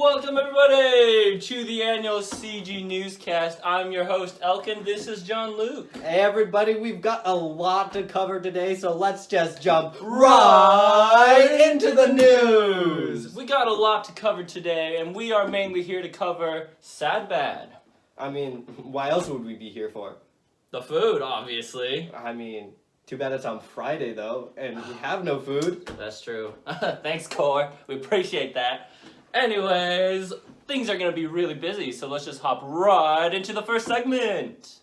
Welcome everybody to the annual CG Newscast. I'm your host Elkin. This is John Luke. Hey everybody, we've got a lot to cover today, so let's just jump right into the news. We got a lot to cover today, and we are mainly here to cover Sad Bad. I mean, why else would we be here for? The food, obviously. I mean, too bad it's on Friday though, and we have no food. That's true. Thanks, Core. We appreciate that. Anyways, things are going to be really busy, so let's just hop right into the first segment.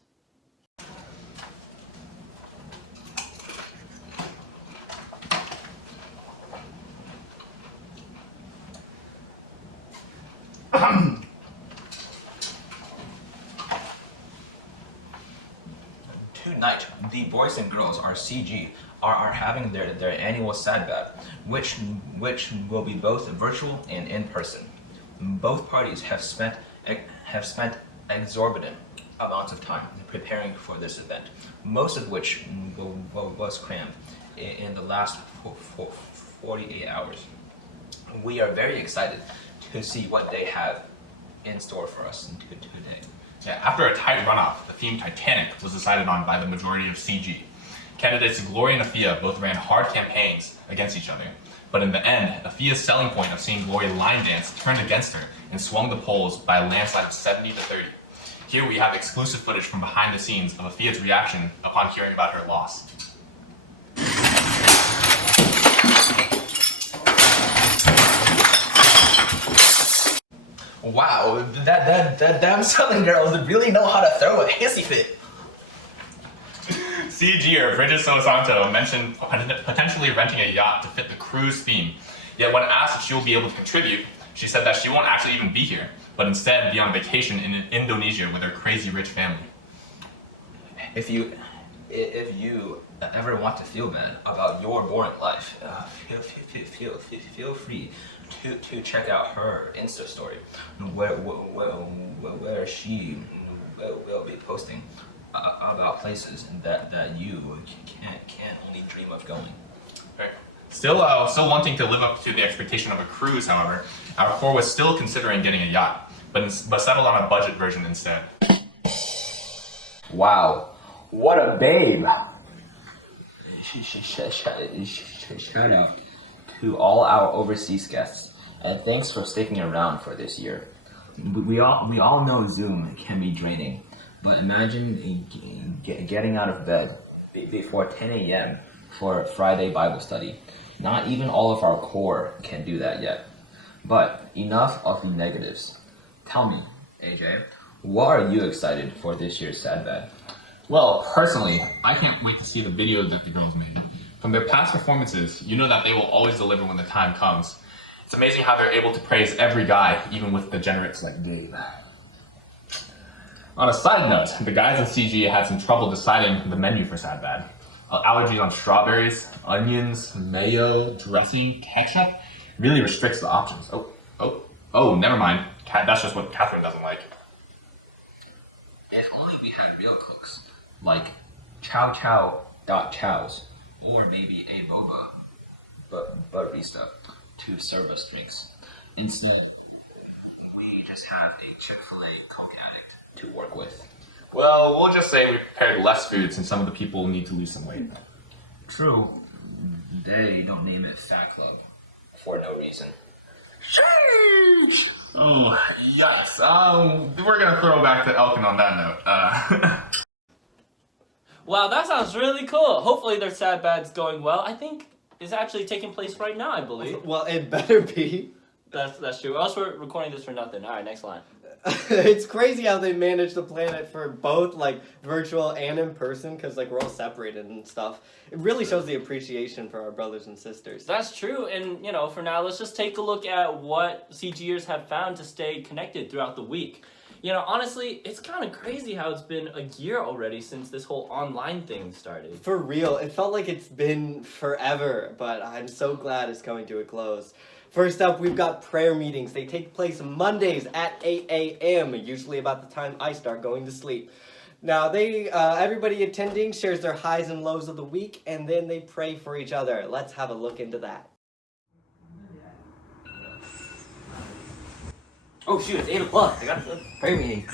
Tonight, the boys and girls CG are having their annual Sad Bad, which will be both virtual and in person. Both parties have spent exorbitant amounts of time preparing for this event, most of which was crammed in the last 48 hours. We are very excited to see what they have in store for us today. Yeah, after a tight runoff, the theme Titanic was decided on by the majority of CG. Candidates Glory and Afia both ran hard campaigns against each other, but in the end, Afia's selling point of seeing Glory line dance turned against her and swung the polls by a landslide of 70 to 30. Here we have exclusive footage from behind the scenes of Afia's reaction upon hearing about her loss. Wow, that damn Southern girls really know how to throw a hissy fit. CGer Bridget Sosanto mentioned potentially renting a yacht to fit the cruise theme. Yet when asked if she will be able to contribute, she said that she won't actually even be here, but instead be on vacation in Indonesia with her crazy rich family. If you ever want to feel bad about your boring life, feel free to check out her Insta story, where she will be posting about places that you can't only dream of going. Okay. Still wanting to live up to the expectation of a cruise, however, our core was still considering getting a yacht, but settled on a budget version instead. Wow, what a babe! Shout out to all our overseas guests, and thanks for sticking around for this year. We all know Zoom can be draining, but imagine getting out of bed before 10 a.m. for Friday Bible study. Not even all of our core can do that yet. But enough of the negatives. Tell me, AJ, what are you excited for this year's Sad Bad? Well, personally, I can't wait to see the videos that the girls made. From their past performances, you know that they will always deliver when the time comes. It's amazing how they're able to praise every guy, even with degenerates like Dave. On a side note, the guys in CG had some trouble deciding the menu for Sad Bad. Allergies on strawberries, onions, mayo, dressing, ketchup really restricts the options. Oh, never mind. That's just what Catherine doesn't like. If only we had real cooks, like chow.chows, or maybe a boba barista to serve us drinks. Instead, we just have a Chick-fil-A Coke addict to work with. Well, we'll just say we prepared less food since some of the people need to lose some weight. True, they don't name it Fat Club for no reason. Sheesh! Oh, yes. We're gonna throw back to Elkin on that note. Wow, that sounds really cool. Hopefully their Sad Bad's going well. I think it's actually taking place right now, I believe. Well, it better be. That's true. Or else we're recording this for nothing. Alright, next line. It's crazy how they managed to plan it for both like virtual and in person, because like we're all separated and stuff. It really shows the appreciation for our brothers and sisters. That's true, and for now, let's just take a look at what CGers have found to stay connected throughout the week. Honestly, it's kind of crazy how it's been a year already since this whole online thing started. For real, it felt like it's been forever, but I'm so glad it's coming to a close. First up, we've got prayer meetings. They take place Mondays at 8 a.m., usually about the time I start going to sleep. Now, everybody attending shares their highs and lows of the week, and then they pray for each other. Let's have a look into that. Oh shoot, it's 8 o'clock. I got a prayer meeting.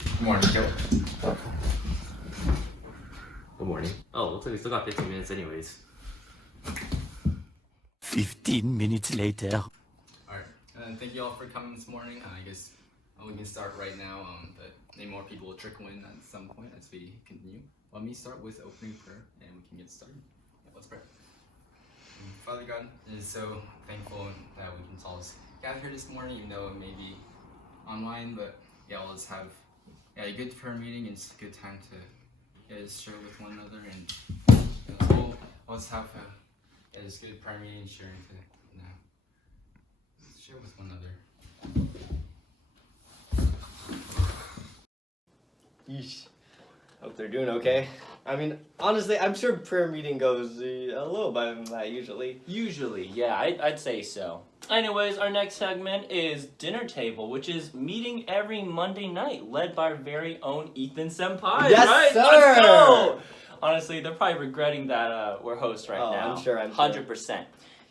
Good morning, Joe. Good morning. Oh, looks like we still got 15 minutes anyways. 15 minutes later. Alright, thank you all for coming this morning. I guess we can start right now, but maybe more people will trickle in at some point as we continue. Let me start with opening prayer and we can get started. Yeah, let's pray. Father God, it is so thankful that we can all gather here this morning, even though it may be online, but yeah, let's have a good prayer meeting. It's a good time to just share with one another, and so let's have this good prayer meeting, sharing to share with one another. Yeesh. Hope they're doing okay. I mean, honestly, I'm sure prayer meeting goes a little better than that usually. Usually, yeah, I'd say so. Anyways, our next segment is Dinner Table, which is meeting every Monday night, led by our very own Ethan Senpai. Yes, right? sir! Let's go! Honestly, they're probably regretting that we're hosts right now. I'm sure. 100%.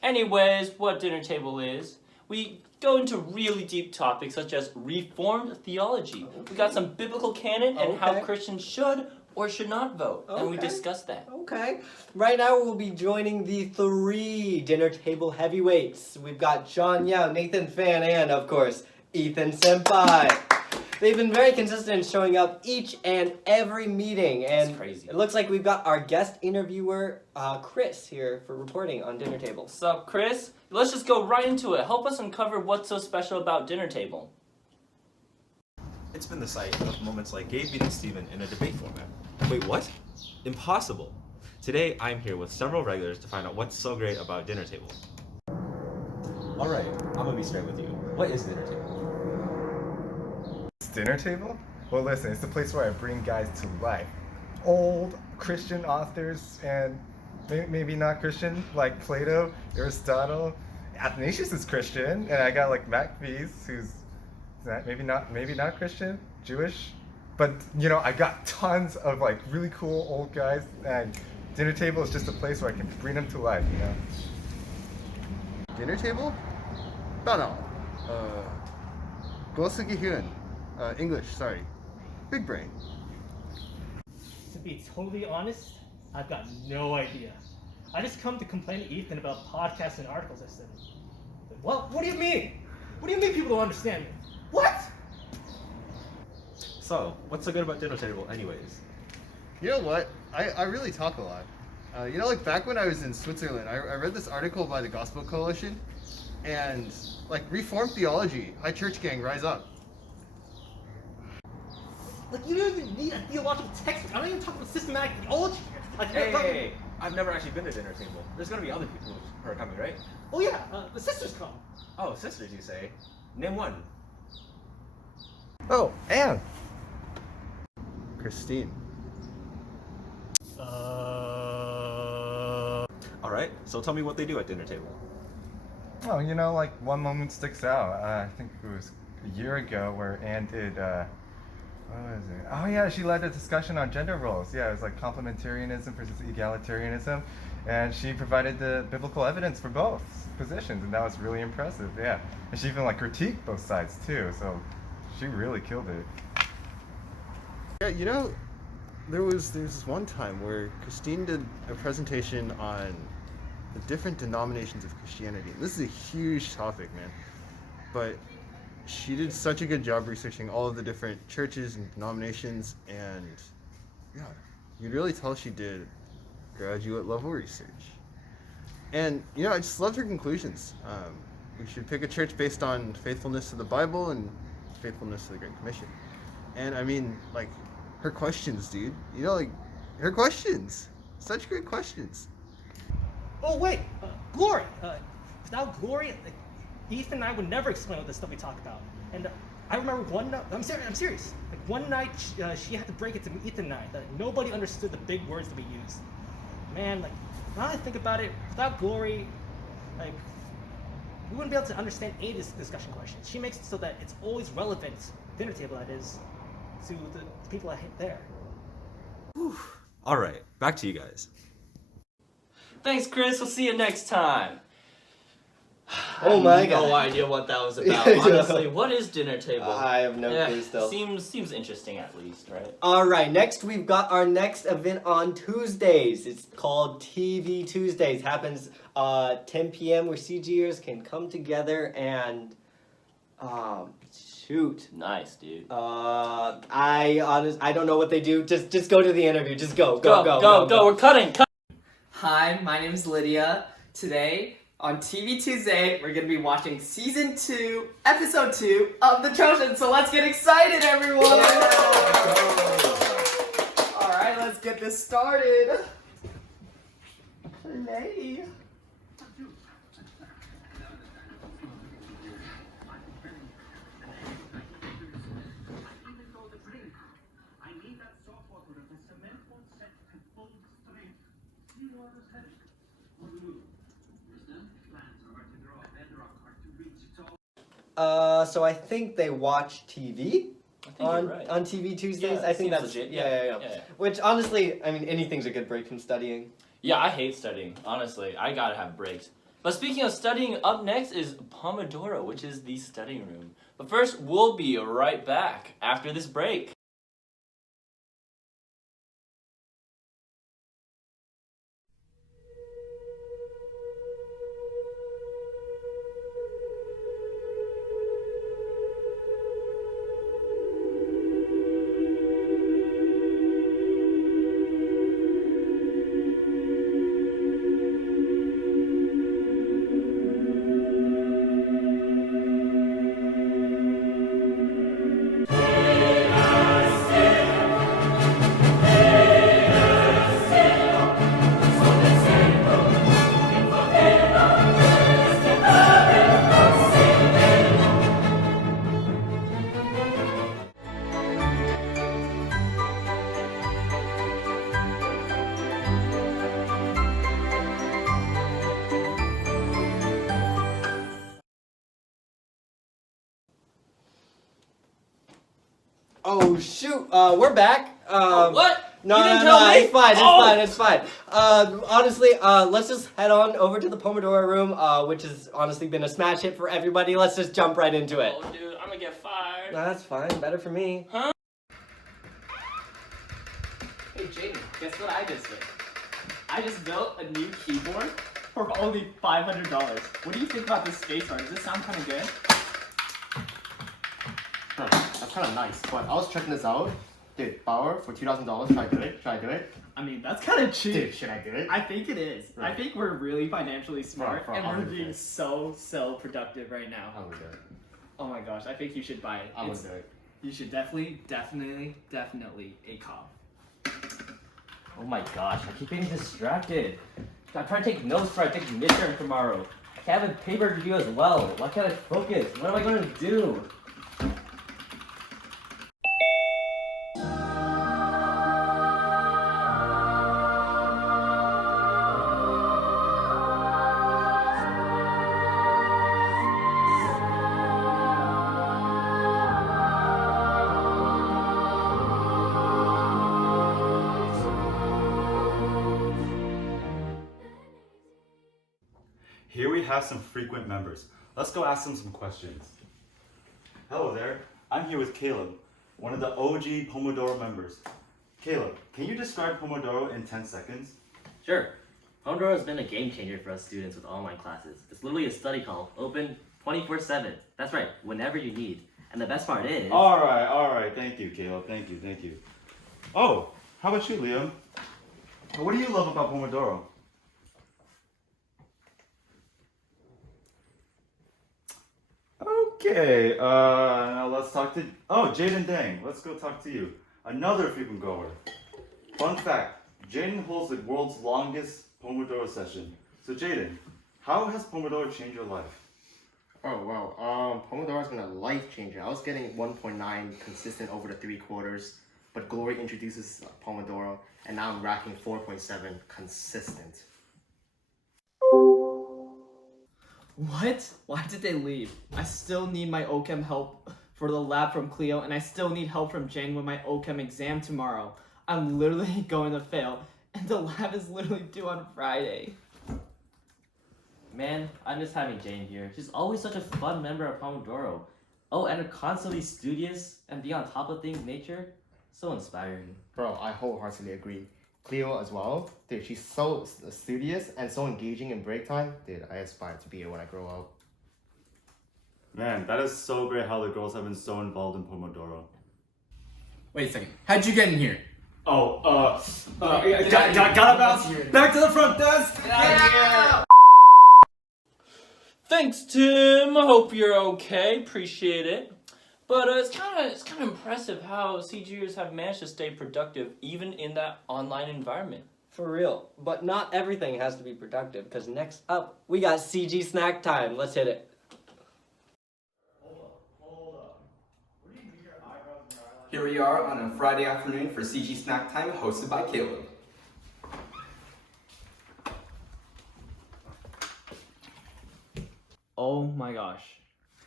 Anyways, what Dinner Table is, we go into really deep topics such as Reformed theology. We got some biblical canon and how Okay. Christians should or should not vote, and we Okay. discuss that. Okay. Right now we'll be joining the 3 dinner table heavyweights. We've got Sean Yao, Nathan Fan, and of course, Ethan Senpai. They've been very consistent in showing up each and every meeting, and It's crazy. it looks like we've got our guest interviewer, Chris, here for reporting on Dinner Table. What's up, Chris? Let's just go right into it. Help us uncover what's so special about Dinner Table. It's been the site of moments like Gabe beating Steven in a debate format. Wait, what? Impossible. Today, I'm here with several regulars to find out what's so great about Dinner Table. Alright, I'm gonna be straight with you. What is Dinner Table? Dinner table? Well, listen, it's the place where I bring guys to life. Old Christian authors and maybe not Christian, like Plato, Aristotle. Athanasius is Christian, and I got like Maccabees, who's maybe not Christian, Jewish. But you know, I got tons of like really cool old guys, and Dinner Table is just a place where I can bring them to life, you know. Dinner table? No. Gosugi Hyun. English, sorry. Big brain. To be totally honest, I've got no idea. I just come to complain to Ethan about podcasts and articles I studied. What do you mean? What do you mean people don't understand me? What? So, what's so good about Dinner Table anyways? You know what? I really talk a lot. You know, like back when I was in Switzerland, I read this article by the Gospel Coalition, and like Reformed theology, high church gang, rise up. Like, you don't even need a theological textbook. I'm not even talking about systematic theology here. Like, Hey, I've never actually been to Dinner Table. There's gonna be other people who are coming, right? Oh yeah, the sisters come. Oh, sisters, you say? Name one. Oh, Anne! Christine. Alright, so tell me what they do at Dinner Table. Oh, you know, like one moment sticks out. I think it was a year ago where Anne did, what was it? Oh yeah, she led a discussion on gender roles. Yeah, it was like complementarianism versus egalitarianism. And she provided the biblical evidence for both positions, and that was really impressive, yeah. And she even like critiqued both sides too, so she really killed it. Yeah, you know, there was this one time where Christine did a presentation on the different denominations of Christianity. This is a huge topic, man. But she did such a good job researching all of the different churches and denominations, and yeah, you'd really tell she did graduate level research. And you know, I just loved her conclusions. We should pick a church based on faithfulness to the Bible and faithfulness to the Great Commission. And I mean, like, her questions, dude. You know, like, her questions. Such great questions. Oh wait, glory. Without glory, like, Ethan and I would never explain all this stuff we talk about. And I remember one night, I'm serious. Like one night, she had to break it to Ethan and I that nobody understood the big words that we used. Man, like, now that I think about it, without glory, like, we wouldn't be able to understand any of this discussion questions. She makes it so that it's always relevant, dinner table that is, to the people there. Alright, back to you guys. Thanks, Chris. We'll see you next time. Oh my No god. idea what that was about. Yeah. Honestly, what is dinner table? I have no clue still. Seems interesting at least, right? Alright, next we've got our next event on Tuesdays. It's called TV Tuesdays. Happens 10 p.m. where CGers can come together and shoot. Nice, dude. I don't know what they do. Just go to the interview. Just go. We're cutting. Hi, my name is Lydia. Today on TV Tuesday, we're gonna be watching season 2, episode 2 of The Trojans. So let's get excited, everyone! All right, let's get this started. Play. So I think they watch TV on you're right. on TV Tuesdays. Yeah, I think seems that's legit. Yeah. Yeah. Which honestly, I mean, anything's a good break from studying. Yeah, I hate studying. Honestly, I gotta have breaks. But speaking of studying, up next is Pomodoro, which is the studying room. But first, we'll be right back after this break. Oh shoot! We're back. What? No, You didn't no, tell me? it's fine. Oh! It's fine. Honestly, let's just head on over to the Pomodoro room, which has honestly been a smash hit for everybody. Let's just jump right into it. Oh, dude, I'm gonna get fired. That's fine. Better for me. Huh? Hey Jaden, guess what I just did? I just built a new keyboard for only $500. What do you think about this spacebar? Does this sound kind of good? That's kind of nice, but I was checking this out. Dude, Bauer for $2,000. Should I do it? Should I do it? I mean, that's kind of cheap. Dude, should I do it? I think it is. Right. I think we're really financially smart, Bro, and we're 100%. being so productive right now. I would do it. Oh my gosh, I think you should buy it. I would It's- do it. You should definitely a cop. Oh my gosh, I keep getting distracted. I'm trying to take notes for I take midterm tomorrow. I have a paper to do as well. Why can't I focus? What am I going to do? Here we have some frequent members. Let's go ask them some questions. Hello there. I'm here with Caleb, one of the OG Pomodoro members. Caleb, can you describe Pomodoro in 10 seconds? Sure. Pomodoro has been a game changer for us students with online classes. It's literally a study hall, open 24/7. That's right, whenever you need. And the best part is... All right. Thank you, Caleb. Thank you. Oh, how about you, Liam? What do you love about Pomodoro? Okay, now let's talk to... Oh, Jaden Dang. Let's go talk to you. Another frequent goer. Fun fact, Jaden holds the world's longest Pomodoro session. So Jaden, how has Pomodoro changed your life? Oh wow, Pomodoro has been a life changer. I was getting 1.9 consistent over the 3 quarters, but Glory introduces Pomodoro, and now I'm racking 4.7 consistent. What? Why did they leave? I still need my OChem help for the lab from Cleo, and I still need help from Jane with my OChem exam tomorrow. I'm literally going to fail, and the lab is literally due on Friday. Man, I miss having Jane here. She's always such a fun member of Pomodoro. Oh, and her constantly studious and be on top of things nature. So inspiring. Bro, I wholeheartedly agree. Cleo as well. Dude, she's so studious and so engaging in break time. Dude, I aspire to be her when I grow up. Man, that is so great how the girls have been so involved in Pomodoro. Wait a second. How'd you get in here? Oh, gotta bounce back to the front desk. Thanks, Tim. Hope you're okay. Appreciate it. But it's kind of impressive how CGers have managed to stay productive even in that online environment. For real. But not everything has to be productive, because next up, we got CG snack time. Let's hit it. Here we are on a Friday afternoon for CG Snack Time, hosted by Caleb. Oh my gosh.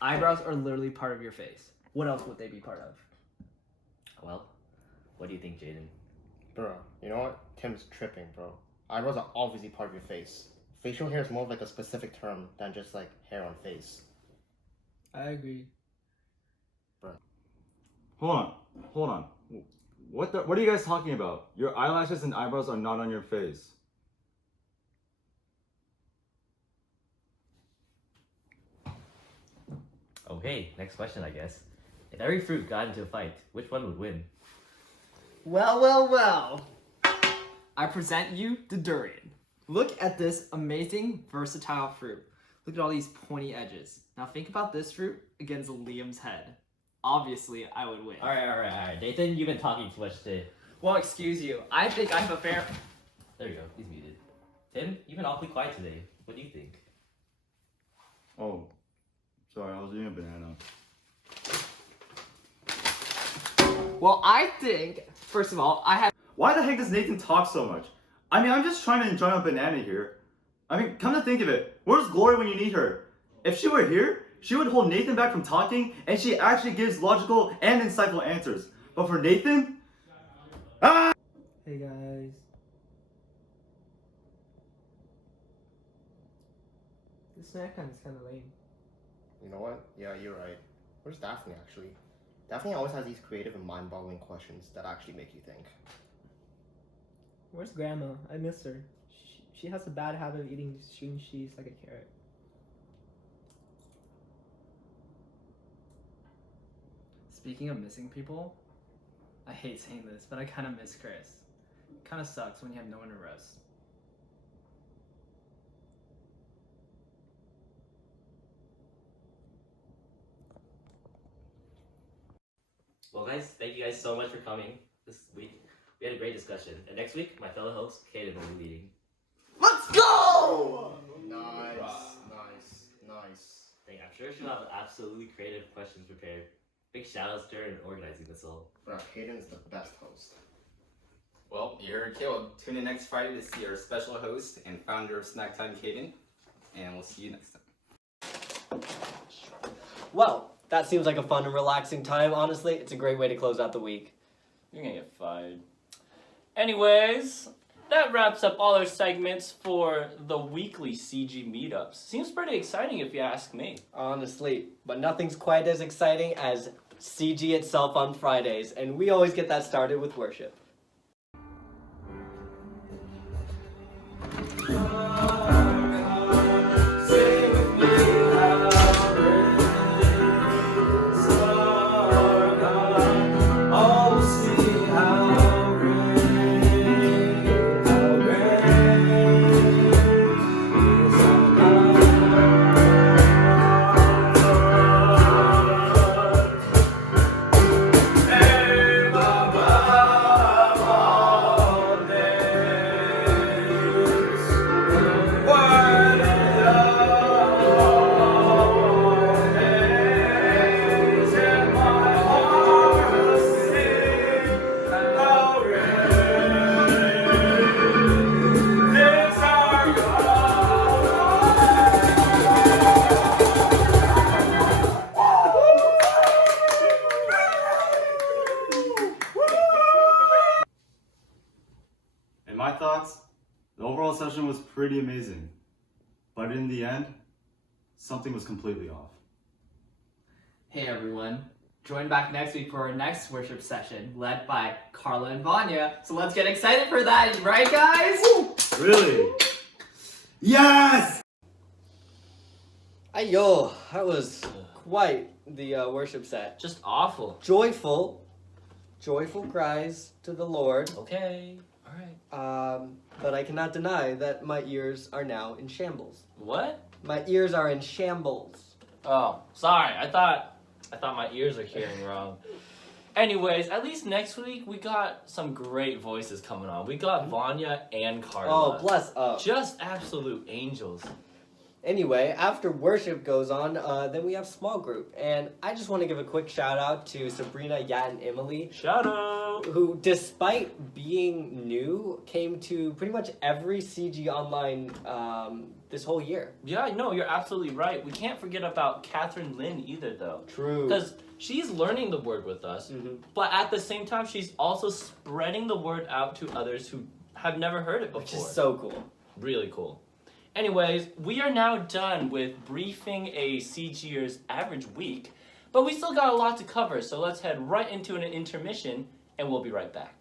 Eyebrows are literally part of your face. What else would they be part of? Well, what do you think, Jaden? Bro, you know what? Tim's tripping, bro. Eyebrows are obviously part of your face. Facial hair is more of like a specific term than just like hair on face. I agree. Bro. Hold on. What are you guys talking about? Your eyelashes and eyebrows are not on your face. Okay, next question, I guess. If every fruit got into a fight, which one would win? Well. I present you the durian. Look at this amazing, versatile fruit. Look at all these pointy edges. Now think about this fruit against Liam's head. Obviously, I would win. Alright. Nathan, you've been talking too much today. Well, excuse you. I think I have a fair... There you go, he's muted. Tim, you've been awfully quiet today. What do you think? Oh, sorry, I was eating a banana. Well, I think, first of all, I have... Why the heck does Nathan talk so much? I mean, I'm just trying to enjoy my banana here. I mean, come to think of it, where's Glory when you need her? If she were here, she would hold Nathan back from talking, and she actually gives logical and insightful answers. But for Nathan... Ah! Hey guys. The snack time is kind of lame. You know what? Yeah, you're right. Where's Daphne actually? Daphne always has these creative and mind-boggling questions that actually make you think. Where's Grandma? I miss her. She has a bad habit of eating string cheese like a carrot. Speaking of missing people, I hate saying this, but I kind of miss Chris. Kind of sucks when you have no one to roast. Well, guys, thank you guys so much for coming this week. We had a great discussion. And next week, my fellow host, Kaden, will be leading. Let's go! Nice. I'm sure she'll have absolutely creative questions prepared. Big shout outs to her in organizing this all. Bro, Caden's the best host. Well, you heard Caleb. Tune in next Friday to see our special host and founder of Snack Time, Caden. And we'll see you next time. Well, that seems like a fun and relaxing time. Honestly, it's a great way to close out the week. You're gonna get fired. Anyways, that wraps up all our segments for the weekly CG meetups. Seems pretty exciting if you ask me. Honestly, but nothing's quite as exciting as CG itself on Fridays, and we always get that started with worship. In my thoughts, the overall session was pretty amazing. But in the end, something was completely off. Hey everyone, join back next week for our next worship session led by Carla and Vanya. So let's get excited for that, right guys? Really? Yes! Ayo, that was quite the worship set. Just awful. Joyful cries to the Lord. Okay, alright. But I cannot deny that my ears are now in shambles. What? My ears are in shambles. Oh, sorry. I thought my ears are hearing wrong. Anyways, at least next week we got some great voices coming on. We got Vanya and Carla. Oh, bless up. Just absolute angels. Anyway, after worship goes on, then we have small group. And I just want to give a quick shout out to Sabrina, Yat, and Emily. Shout out! Who, despite being new, came to pretty much every CG Online this whole year. Yeah, no, you're absolutely right. We can't forget about Catherine Lynn either, though. True. Because she's learning the word with us, but at the same time, she's also spreading the word out to others who have never heard it before. Which is so cool. Really cool. Anyways, we are now done with briefing a CGer's average week, but we still got a lot to cover, so let's head right into an intermission, and we'll be right back.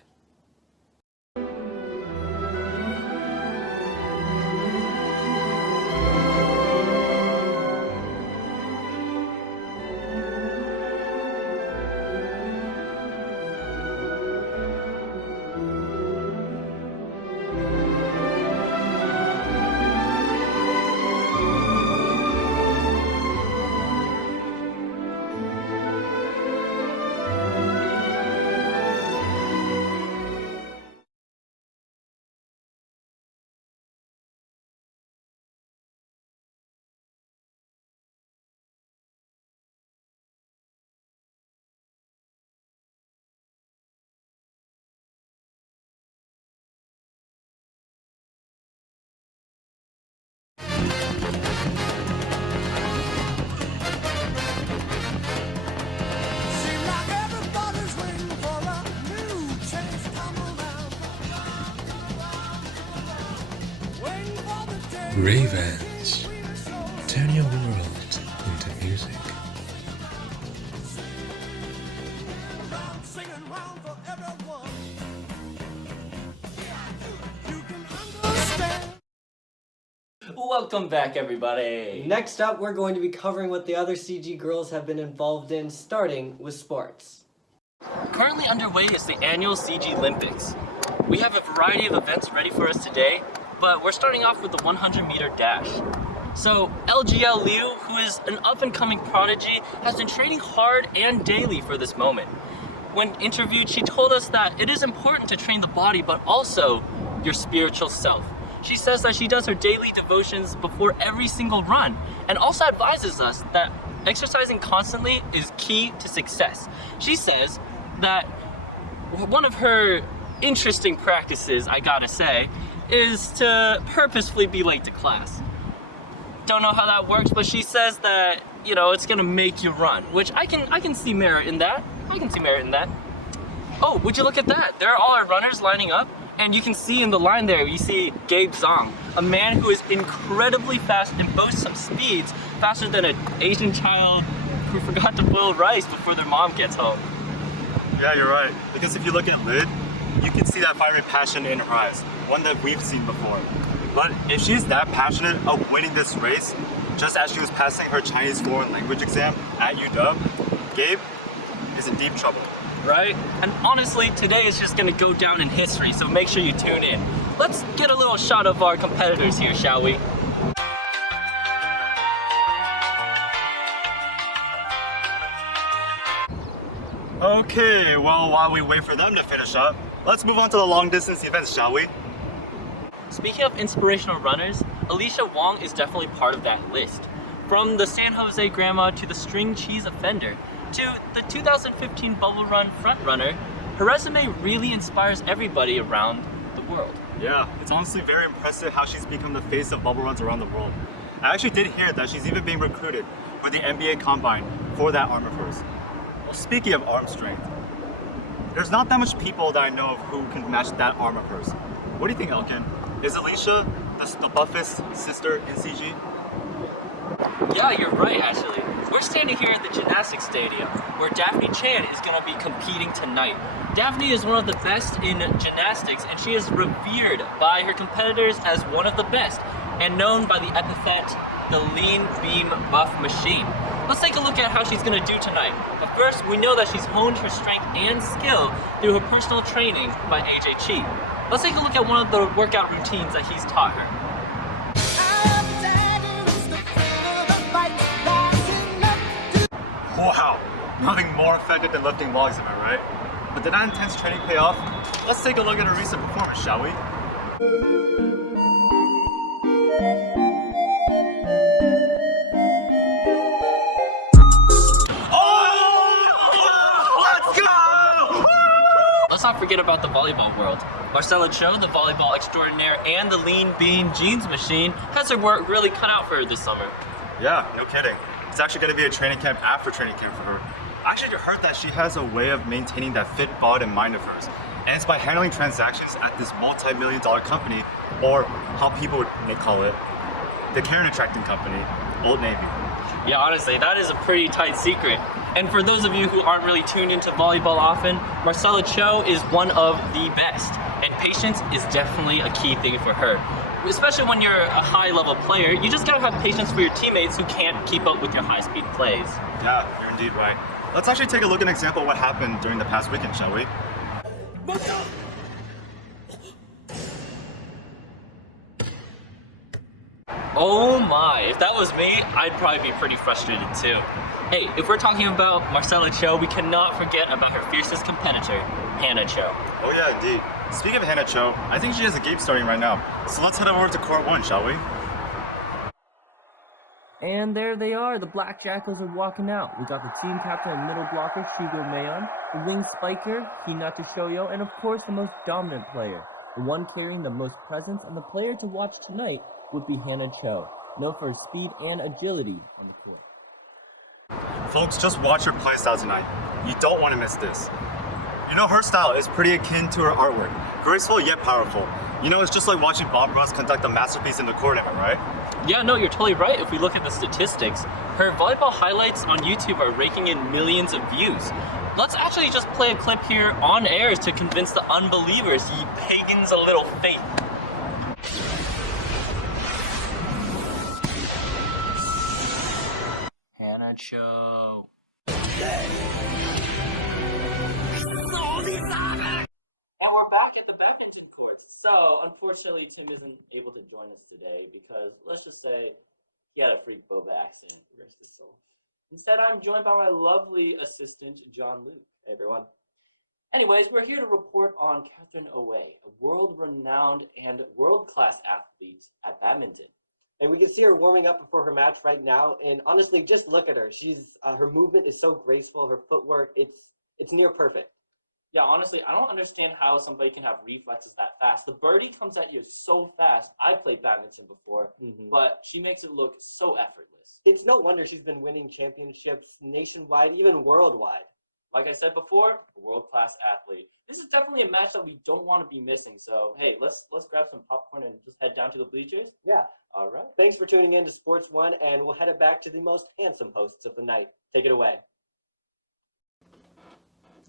Ravens, turn your world into music. Welcome back, everybody. Next up, we're going to be covering what the other CG girls have been involved in, starting with sports. Currently underway is the annual CG Olympics. We have a variety of events ready for us today, but we're starting off with the 100-meter dash. So LGL Liu, who is an up-and-coming prodigy, has been training hard and daily for this moment. When interviewed, she told us that it is important to train the body, but also your spiritual self. She says that she does her daily devotions before every single run, and also advises us that exercising constantly is key to success. She says that one of her interesting practices, I gotta say, is to purposefully be late to class. Don't know how that works, but she says that, you know, it's gonna make you run, which I can see merit in that. Oh, would you look at that? There are all our runners lining up, and you can see in the line there, you see Gabe Zong, a man who is incredibly fast and boasts some speeds faster than an Asian child who forgot to boil rice before their mom gets home. Yeah, you're right. Because if you look at Lid, you can see that fiery passion in her eyes, one that we've seen before. But if she's that passionate of winning this race, just as she was passing her Chinese foreign language exam at UW, Gabe is in deep trouble. Right? And honestly, today is just gonna go down in history, so make sure you tune in. Let's get a little shot of our competitors here, shall we? Okay, well, while we wait for them to finish up, let's move on to the long distance events, shall we? Speaking of inspirational runners, Alicia Wong is definitely part of that list. From the San Jose Grandma to the string cheese offender, to the 2015 Bubble Run frontrunner, her resume really inspires everybody around the world. Yeah, it's honestly very impressive how she's become the face of bubble runs around the world. I actually did hear that she's even being recruited for the NBA Combine for that arm of hers. Well, speaking of arm strength, there's not that much people that I know of who can match that arm of hers. What do you think, Elkin? Is Alicia the buffest sister in CG? Yeah, you're right, actually. We're standing here at the gymnastics stadium, where Daphne Chan is going to be competing tonight. Daphne is one of the best in gymnastics, and she is revered by her competitors as one of the best, and known by the epithet, the lean beam buff machine. Let's take a look at how she's going to do tonight. But first, we know that she's honed her strength and skill through her personal training by AJ Chi. Let's take a look at one of the workout routines that he's taught her. Wow, nothing more effective than lifting logs, am I right? But did that intense training pay off? Let's take a look at her recent performance, shall we? Let's not forget about the volleyball world. Marcella Cho, the volleyball extraordinaire and the lean beam jeans machine, has her work really cut out for her this summer. Yeah, no kidding. It's actually going to be a training camp after training camp for her. I actually heard that she has a way of maintaining that fit body and mind of hers. And it's by handling transactions at this multi-million-dollar company, or how people may call it, the Karen attracting company, Old Navy. Yeah, honestly, that is a pretty tight secret. And for those of you who aren't really tuned into volleyball often, Marcella Cho is one of the best. And patience is definitely a key thing for her. Especially when you're a high-level player, you just gotta have patience for your teammates who can't keep up with your high-speed plays. Yeah, you're indeed right. Let's actually take a look at an example of what happened during the past weekend, shall we? Oh my, if that was me, I'd probably be pretty frustrated too. Hey, if we're talking about Marcella Cho, we cannot forget about her fiercest competitor, Hannah Cho. Oh yeah, indeed. Speaking of Hannah Cho, I think she has a game starting right now. So let's head over to court 1, shall we? And there they are, the Black Jackals are walking out. We got the team captain and middle blocker, Shigo Mayon, the wing spiker, Hinata Shoyo, and of course the most dominant player, the one carrying the most presence, and the player to watch tonight would be Hannah Cho, known for her speed and agility on the court. Folks, just watch her playstyle tonight. You don't want to miss this. You know, her style is pretty akin to her artwork. Graceful yet powerful. You know, it's just like watching Bob Ross conduct a masterpiece in the court, am I right? Yeah, no, you're totally right if we look at the statistics. Her volleyball highlights on YouTube are raking in millions of views. Let's actually just play a clip here on air to convince the unbelievers, ye pagans, a little faith. Hannah Cho. And we're back at the badminton courts. So, unfortunately, Tim isn't able to join us today because, let's just say, he had a freak boba accident. Rest his soul. Instead, I'm joined by my lovely assistant, John Luke. Hey, everyone. Anyways, we're here to report on Catherine Oway, a world-renowned and world-class athlete at badminton. And we can see her warming up before her match right now. And honestly, just look at her. She's her movement is so graceful. Her footwork, it's near perfect. Yeah, honestly, I don't understand how somebody can have reflexes that fast. The birdie comes at you so fast. I played badminton before, but she makes it look so effortless. It's no wonder she's been winning championships nationwide, even worldwide. Like I said before, a world-class athlete. This is definitely a match that we don't want to be missing. So, hey, let's grab some popcorn and just head down to the bleachers. Yeah. All right. Thanks for tuning in to Sports One, and we'll head it back to the most handsome hosts of the night. Take it away.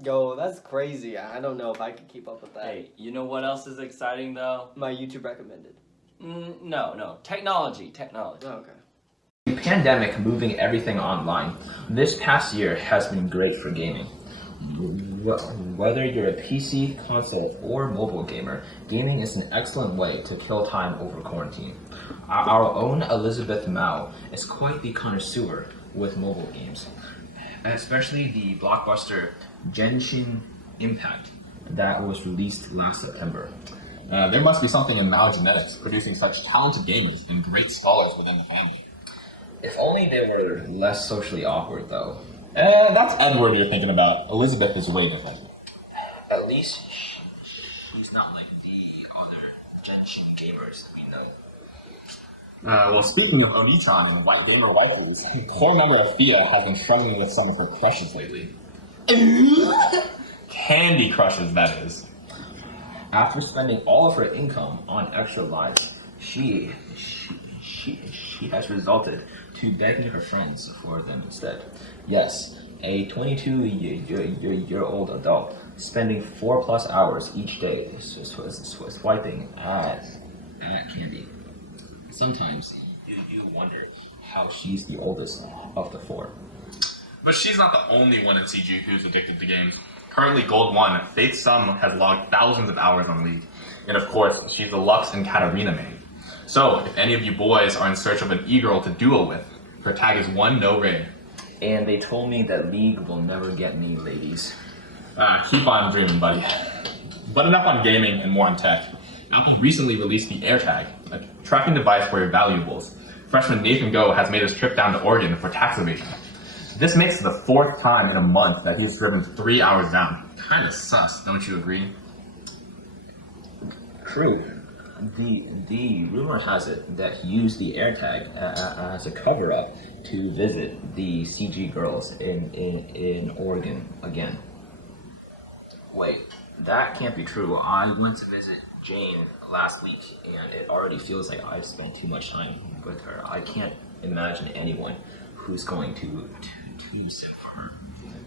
Yo, that's crazy. I don't know if I could keep up with that. Hey, you know what else is exciting though? My YouTube recommended. No. Technology. Oh, okay. The pandemic moving everything online, this past year has been great for gaming. Whether you're a PC, console, or mobile gamer, gaming is an excellent way to kill time over quarantine. Our own Elizabeth Mao is quite the connoisseur with mobile games, especially the blockbuster Genshin Impact that was released last September. There must be something in Mao genetics producing such talented gamers and great scholars within the family. If only they were less socially awkward, though. That's Edward you're thinking about. Elizabeth is way different. At least she's not like the other Genshin gamers we know. Well, speaking of Oni-chan and white gamer waifus, poor member of Thea has been struggling with some of her crushes lately. Candy crushes, that is. After spending all of her income on extra lives, She has resulted to begging her friends for them instead. Yes, a 22-year-old adult spending 4+ hours each day swiping at candy. Sometimes you wonder how she's the oldest of the four. But she's not the only one in CG who's addicted to games. Currently Gold 1, Faith Sum has logged thousands of hours on League. And of course, she's the Lux and Katarina main. So, if any of you boys are in search of an e-girl to duel with, her tag is 1NoRaid. And they told me that League will never get me, ladies. Keep on dreaming, buddy. But enough on gaming and more on tech. Apple recently released the AirTag, a tracking device for your valuables. Freshman Nathan Go has made his trip down to Oregon for tax evasion. This makes it the 4th time in a month that he's driven 3 hours down. Kinda sus, don't you agree? True. The rumor has it that he used the AirTag as a cover-up to visit the CG girls in Oregon again. Wait, that can't be true. I went to visit Jane last week, and it already feels like I've spent too much time with her. I can't imagine anyone who's going to simp for her.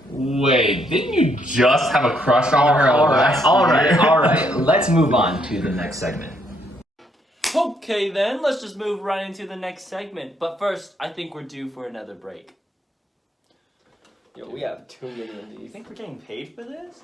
Wait, didn't you just have a crush on her last year? All right. Let's move on to the next segment. Okay then, let's just move right into the next segment. But first, I think we're due for another break. Yo, we have 2 million. Do you think we're getting paid for this?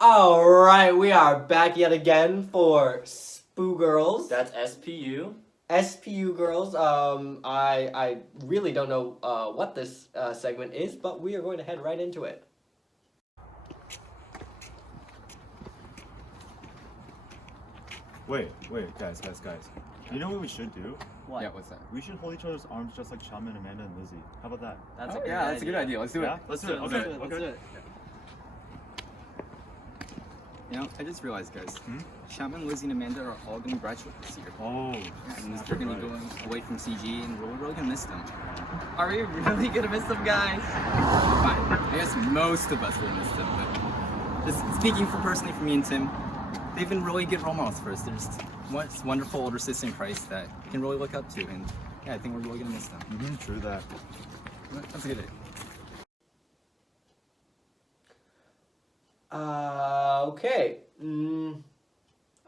Alright, we are back yet again for Spoo Girls. That's SPU. SPU Girls. I really don't know what this segment is, but we are going to head right into it. Wait, guys. You know what we should do? What? Yeah, what's that? We should hold each other's arms just like Shaman, Amanda, and Lizzie. How about that? That's a good idea. Let's do it. Let's do it. Okay. Let's do it. You know, I just realized, guys, Shaman, Lizzie, and Amanda are all going to graduate this year. Oh. And they're going to be going away from CG, and we're really going to miss them. Are we really going to miss them, guys? Fine. I guess most of us will miss them, but just speaking personally for me and Tim, they've been really good role models for us. They're just this wonderful older sister in Christ that we can really look up to, and yeah, I think we're really going to miss them. True that. That's a good idea. Okay.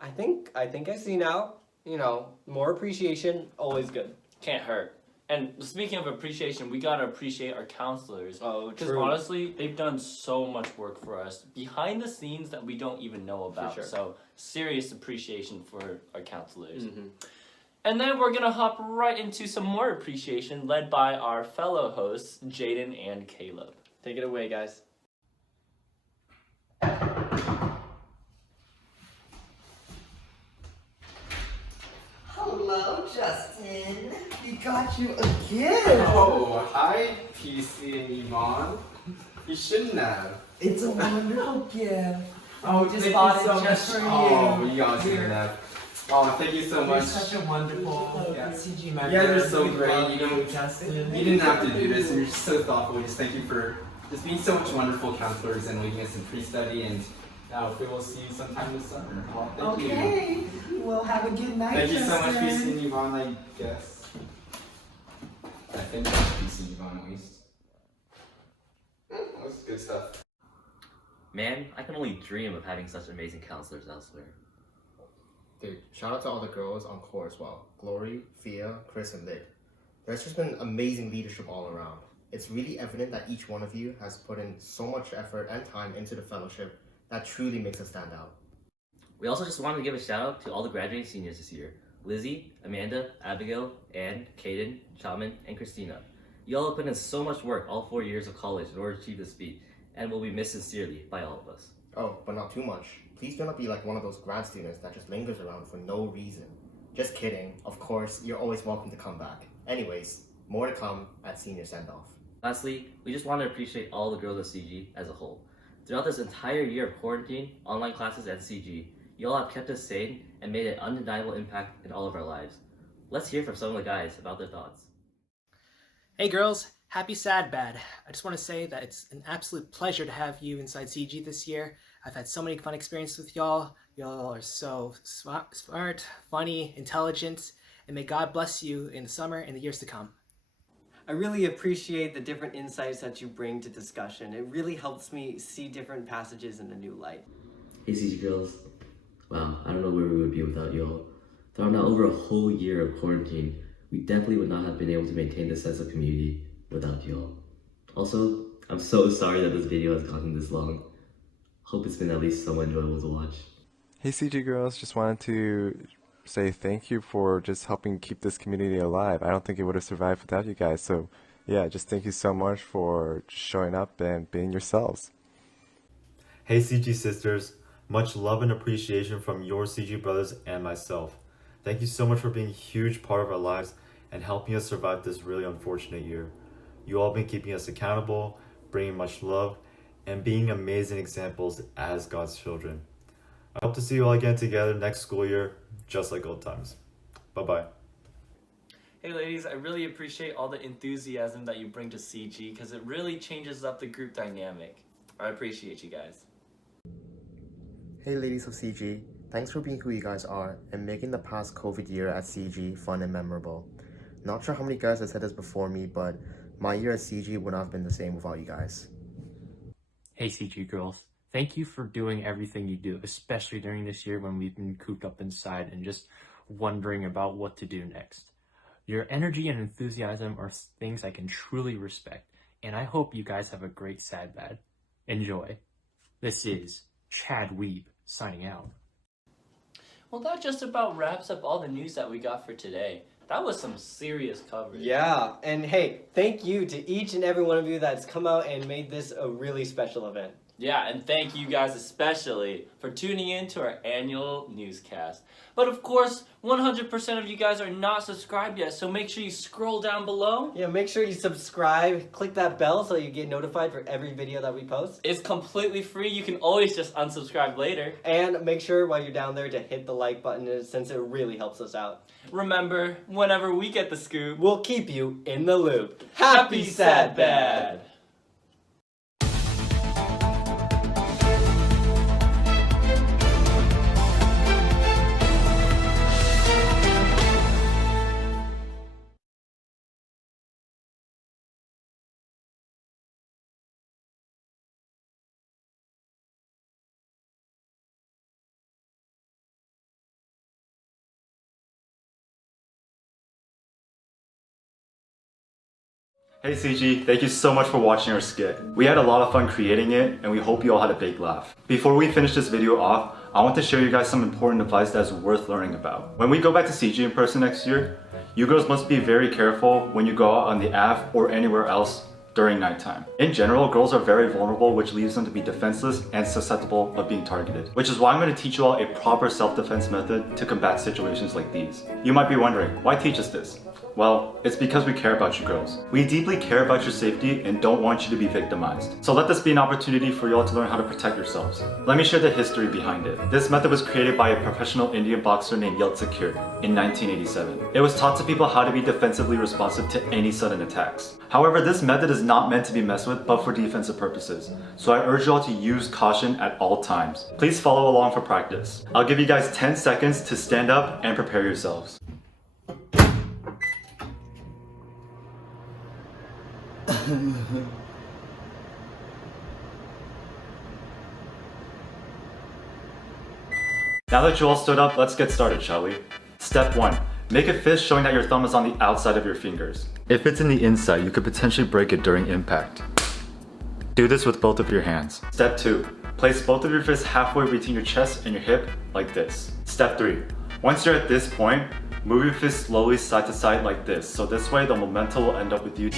I think I see now. You know, more appreciation, always good. Can't hurt. And speaking of appreciation, we gotta appreciate our counselors. Oh, because true. honestly, they've done so much work for us behind the scenes that we don't even know about. sure. So serious appreciation for our counselors. And then we're gonna hop right into some more appreciation, led by our fellow hosts, Jaden and Caleb. Take it away, guys. Hello, Justin. We got you a gift. Oh, hi, PC and Yvonne. You shouldn't have. It's a wonderful gift. Oh, we just thank bought you it so just much. for you. Oh, you guys Here. shouldn't have. Oh, thank you so You're much. such a wonderful CG member. Yeah, you're so We great. love You don't. Justin. You didn't have to do this, and you're so thoughtful. Just thank you for just being so much wonderful counselors and leading us in pre-study. And Now, hopefully we'll see you sometime this summer. Well, thank you. Okay. Well, have a good night. Thank you so much for Justin. seeing Yvonne, I guess. I think that's PC Yvonne at least. That's good stuff. Man, I can only dream of having such amazing counselors elsewhere. Dude, shout out to all the girls on core as well. Glory, Fia, Chris, and Lid. There's just been amazing leadership all around. It's really evident that each one of you has put in so much effort and time into the fellowship that truly makes us stand out. We also just wanted to give a shout out to all the graduating seniors this year. Lizzie, Amanda, Abigail, Ann, Kaden, Shaman, and Christina. You all have put in so much work all 4 years of college in order to achieve this feat, and will be missed sincerely by all of us. Oh, but not too much. Please do not be like one of those grad students that just lingers around for no reason. Just kidding. Of course, you're always welcome to come back. Anyways, more to come at senior send-off. Lastly, we just want to appreciate all the girls at CG as a whole. Throughout this entire year of quarantine, online classes, and CG, you all have kept us sane and made an undeniable impact in all of our lives. Let's hear from some of the guys about their thoughts. Hey girls, happy Sad Bad. I just want to say that it's an absolute pleasure to have you inside CG this year. I've had so many fun experiences with y'all. Y'all are so smart, funny, intelligent, and may God bless you in the summer and the years to come. I really appreciate the different insights that you bring to discussion. It really helps me see different passages in a new light. Hey CG girls. Wow, I don't know where we would be without y'all. Throughout now over a whole year of quarantine, we definitely would not have been able to maintain this sense of community without y'all. Also, I'm so sorry that this video has gotten this long. Hope it's been at least somewhat enjoyable to watch. Hey CG girls, just wanted to say thank you for just helping keep this community alive. I don't think it would have survived without you guys, so yeah, just thank you so much for showing up and being yourselves. Hey CG sisters, much love and appreciation from your CG brothers and myself. Thank you so much for being a huge part of our lives and helping us survive this really unfortunate year. You all been keeping us accountable, bringing much love, and being amazing examples as God's children. I hope to see you all again together next school year, just like old times. Bye-bye. Hey ladies, I really appreciate all the enthusiasm that you bring to CG because it really changes up the group dynamic. I appreciate you guys. Hey ladies of CG, thanks for being who you guys are and making the past COVID year at CG fun and memorable. Not sure how many guys have said this before me, but my year at CG would not have been the same without you guys. Hey CG girls, thank you for doing everything you do, especially during this year when we've been cooped up inside and just wondering about what to do next. Your energy and enthusiasm are things I can truly respect, and I hope you guys have a great Sad Bad. Enjoy. This is Chad Weeb signing out. Well, that just about wraps up all the news that we got for today. That was some serious coverage. Yeah, and hey, thank you to each and every one of you that's come out and made this a really special event. Yeah, and thank you guys especially for tuning in to our annual newscast. But of course, 100% of you guys are not subscribed yet, so make sure you scroll down below. Yeah, make sure you subscribe, click that bell so you get notified for every video that we post. It's completely free, you can always just unsubscribe later. And make sure while you're down there to hit the like button since it really helps us out. Remember, whenever we get the scoop, we'll keep you in the loop. Happy Sad Bad! Hey CG, thank you so much for watching our skit. We had a lot of fun creating it, and we hope you all had a big laugh. Before we finish this video off, I want to show you guys some important advice that's worth learning about. When we go back to CG in person next year, you girls must be very careful when you go out on the AF or anywhere else during nighttime. In general, girls are very vulnerable, which leaves them to be defenseless and susceptible of being targeted. Which is why I'm going to teach you all a proper self-defense method to combat situations like these. You might be wondering, why teach us this? Well, it's because we care about you girls. We deeply care about your safety and don't want you to be victimized. So let this be an opportunity for you all to learn how to protect yourselves. Let me share the history behind it. This method was created by a professional Indian boxer named Yeltsin in 1987. It was taught to people how to be defensively responsive to any sudden attacks. However, this method is not meant to be messed with, but for defensive purposes. So I urge you all to use caution at all times. Please follow along for practice. I'll give you guys 10 seconds to stand up and prepare yourselves. Now that you all stood up, let's get started, shall we? Step 1. Make a fist showing that your thumb is on the outside of your fingers. If it's in the inside, you could potentially break it during impact. Do this with both of your hands. Step 2. Place both of your fists halfway between your chest and your hip, like this. Step 3. Once you're at this point, move your fist slowly side to side like this, so this way the momentum will end up with you.